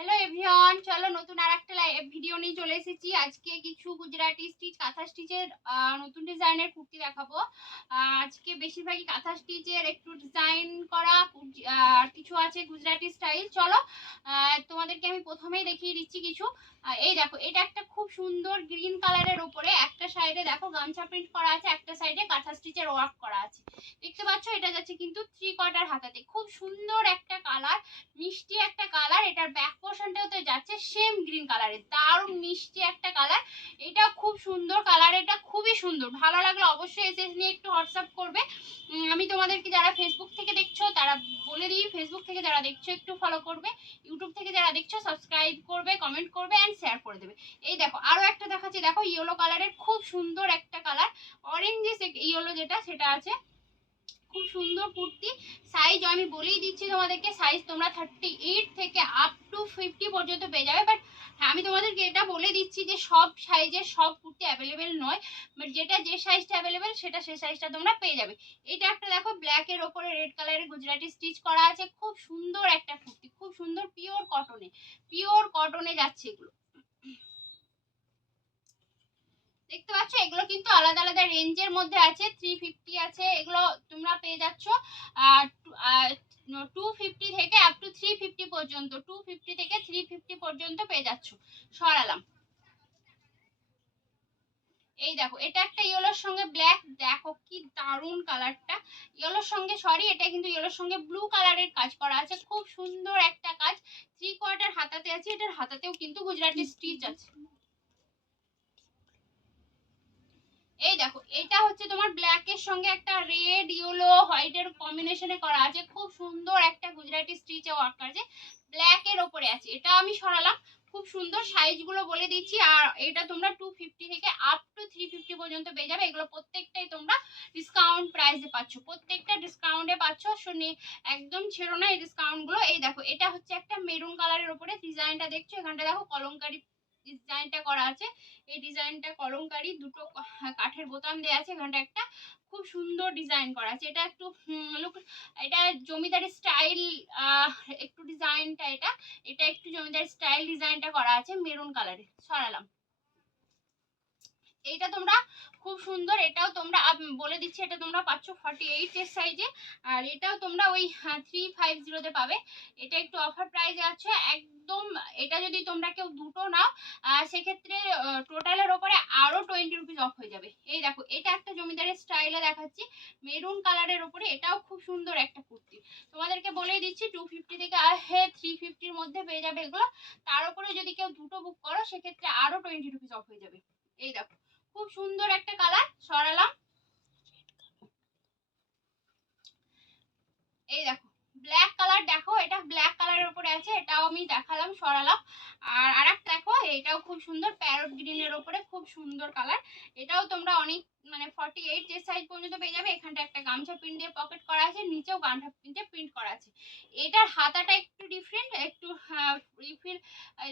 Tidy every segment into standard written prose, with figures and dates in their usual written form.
Hello everyone, চলো নতুন আর একটা ভিডিও নিয়ে চলে এসেছি। আজকে কিছু গুজরাটি স্টিচ কাঁথা স্টিচের নতুন ডিজাইনের কুর্তি দেখাবো। আজকে বেশিরভাগই কাঁথা স্টিচের একটু ডিজাইন করা আর কিছু আছে গুজরাটি স্টাইল। চলো তোমাদেরকে আমি প্রথমেই দেখিয়ে দিচ্ছি কিছু। এই দেখো, এটা একটা খুব সুন্দর গ্রিন কালারের উপরে একটা সাইডে দেখো গামছা প্রিন্ট করা আছে, একটা সাইডে কাঁথা স্টিচের ওয়ার্ক করা আছে। দেখতে পাচ্ছ, এটা যাচ্ছে কিন্তু 3/4 হাতাতে। খুব সুন্দর একটা কালার, মিষ্টি একটা কালার। এটার ব্যাক পোর্শনটাও তো যাচ্ছে সেম গ্রিন কালারের, দারুণ মিষ্টি একটা কালার। এটা খুব সুন্দর কালার, এটা খুবই সুন্দর। ভালো লাগলে অবশ্যই এসে নিয়ে একটু হোয়াটসঅ্যাপ করবে। আমি তোমাদেরকে যারা ফেসবুক থেকে দেখছো তারা বলে দিই, ফেসবুক থেকে যারা দেখছো একটু ফলো করবে, ইউটিউব থেকে যারা দেখছো সাবস্ক্রাইব করবে, কমেন্ট করবে অ্যান্ড শেয়ার করে দেবে। এই দেখো আরো একটা দেখাচ্ছি, দেখো ইয়েলো কালারের খুব সুন্দর একটা কালার, অরেঞ্জ ইয়েলো যেটা সেটা আছে। খুব সুন্দর কুর্তি। সাইজ আমি বলেই দিচ্ছি তোমাদেরকে, সাইজ তোমরা 38 থেকে আপ টু 50 পর্যন্ত পেয়ে যাবে। বাট হ্যাঁ, আমি তোমাদেরকে এটা বলে দিচ্ছি যে সব সাইজের সব কুর্তি অ্যাভেলেবেল নয়, বাট যেটা যে সাইজটা অ্যাভেলেবেল সেটা সেই সাইজটা তোমরা পেয়ে যাবে। এটা একটা দেখো ব্ল্যাকের ওপরে রেড কালারের গুজরাটি স্টিচ করা আছে, খুব সুন্দর একটা কুর্তি, খুব সুন্দর। পিওর কটনে যাচ্ছে এগুলো। দেখতে পাচ্ছ, এগুলো কিন্তু আলাদা আলাদা রেঞ্জের মধ্যে আছে। 350 আছে, এগুলো তোমরা পেয়ে যাচ্ছ 250 থেকে আপ টু 350 পর্যন্ত, 250 থেকে 350 পর্যন্ত পেয়ে যাচ্ছ। সরালাম। এই দেখো, এটা একটা ইয়েলোর সঙ্গে ব্ল্যাক, দেখো কি দারুণ কালারটা। ইয়েলোর সঙ্গে, সরি, এটা কিন্তু ইয়েলোর সঙ্গে ব্লু কালারের কাজ করা আছে, খুব সুন্দর একটা কাজ। 3/4 হাতাতে আছে, এটার হাতাতেও কিন্তু গুজরাটি স্টিচ আছে। এই দেখো, এটা হচ্ছে তোমার ব্ল্যাক এর সঙ্গে একটা রেড ইয়েলো হোয়াইট এর কম্বিনেশনে করা আছে, খুব সুন্দর একটা গুজরাটি স্টিচে ওয়ার্ক আছে, ব্ল্যাক এর উপরে আছে। এটা আমি সরালাম। খুব সুন্দর, সাইজ গুলো বলে দিচ্ছি। আর এটা তোমরা 250 থেকে আপ টু 350 পর্যন্ত পেয়ে যাবে। এগুলো প্রত্যেকটাই তোমরা ডিসকাউন্ট প্রাইসে পাচ্ছ, প্রত্যেকটা ডিসকাউন্টে পাচ্ছ। শুনে একদম ছেড়ো না এই ডিসকাউন্ট গুলো। এই দেখো, এটা হচ্ছে একটা মেরুন কালারের উপরে, ডিজাইনটা দেখছো এখানটা দেখো কলমকারি ডিজাইনটা করা আছে। এই ডিজাইনটা কলমকারি, দুটো কাঠের বোতাম দেওয়া আছে, এখানটা একটা খুব সুন্দর ডিজাইন করা আছে। এটা একটু লুক, এটা জমিদারি স্টাইল একটু ডিজাইনটা, এটা এটা একটু জমিদারি স্টাইল ডিজাইনটা করা আছে মেরুন কালারে। সরালাম। এইটা তোমরা খুব সুন্দর, এটাও তোমরা বলে দিচ্ছি, এটা তোমরা পাচ্ছ 48 এর সাইজে। আর এটাও তোমরা ওই 350 তে পাবে। এটা একটু অফার প্রাইসে আছে একদম। এটা যদি তোমরা কেউ দুটো নাও সেক্ষেত্রে টোটালের ওপরে আরো 20 রুপিস অফ হয়ে যাবে। এই দেখো, এটা একটা জমিদারের স্টাইলে দেখাচ্ছি মেরুন কালারের ওপরে, এটাও খুব সুন্দর একটা কুর্তি। তোমাদেরকে বলেই দিচ্ছি 250 থেকে 350 মধ্যে পেয়ে যাবে এগুলো। তার উপরে যদি কেউ দুটো বুক করো সেক্ষেত্রে আরো 20 রুপিস অফ হয়ে যাবে। এই দেখো, খুব সুন্দর একটা কালার। সরালাম। এই দেখো ব্ল্যাক কালার, দেখো এটা ব্ল্যাক কালারের উপরে আছে, এটাও আমি দেখালাম, সরালাম। আর আরেকটা দেখো, এটাও খুব সুন্দর প্যারট গ্রিনের উপরে, খুব সুন্দর কালার। এটাও তোমরা অনেক 48 যে সাইজ পর্যন্ত পেয়ে যাবে। এখানটা একটা গামছা প্রিন্ট দিয়ে পকেট করা আছে, নিচেও গামছা প্রিন্টে প্রিন্ট করা আছে। এটার হাতাটা একটু ডিফারেন্ট, একটু রিফিল।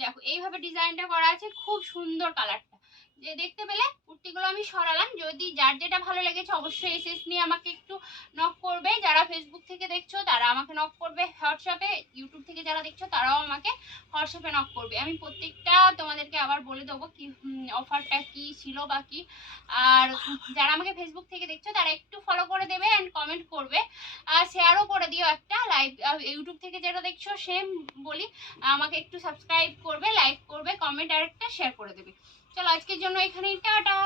দেখো এইভাবে ডিজাইনটা করা আছে, খুব সুন্দর কালারটা। যে দেখতে পেলে কুর্তিগুলো আমি সরালাম। যদি যার যেটা ভালো লেগেছে অবশ্যই এসএস নিয়ে আমাকে একটু নক করবে। যারা ফেসবুক থেকে দেখছো তারা আমাকে নক করবে হোয়াটসঅ্যাপে, ইউটিউব থেকে যারা দেখছো তারাও আমাকে হোয়াটসঅ্যাপে নক করবে। আমি প্রত্যেকটা তোমাদেরকে আবার বলে দেবো কি অফারটা কি ছিল বা কি। আর যারা আমাকে ফেসবুক থেকে দেখছো তারা একটু ফলো করে দেবে অ্যান্ড কমেন্ট করবে, আর শেয়ারও করে দিও একটা। লাইভ ইউটিউব থেকে যেটা দেখছো সেম বলি, আমাকে একটু সাবস্ক্রাইব করবে, লাইক করবে, কমেন্ট আর একটা শেয়ার করে দেবে। চলো আজকের জন্য এখানেই টাটা।